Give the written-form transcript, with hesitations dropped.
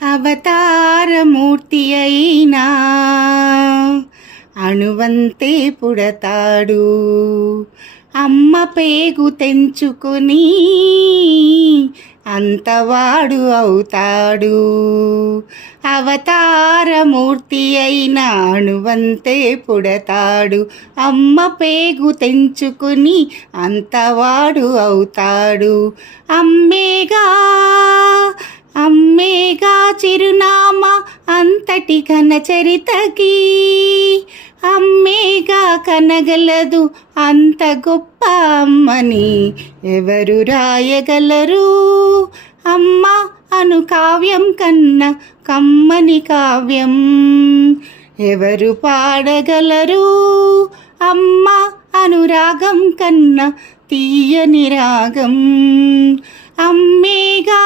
అవతారమూర్తి అయినా అణువంతే పుడతాడు, అమ్మ పేగు తెంచుకొని అంతవాడు అవుతాడు. అవతారమూర్తి అయిన అణువంతే పుడతాడు, అమ్మ పేగు తెంచుకుని అంతవాడు అవుతాడు. అమ్మేగా అమ్మేగా చిరునామా అంతటి ఘన చరితకి, అమ్మేగా కనగలదు అంత గొప్ప అమ్మని ఎవరు రాయగలరు. అమ్మ అను కావ్యం కన్నా కమ్మని కావ్యం ఎవరు పాడగలరు. అమ్మ అనురాగం కన్నా తీయని రాగం అమ్మేగా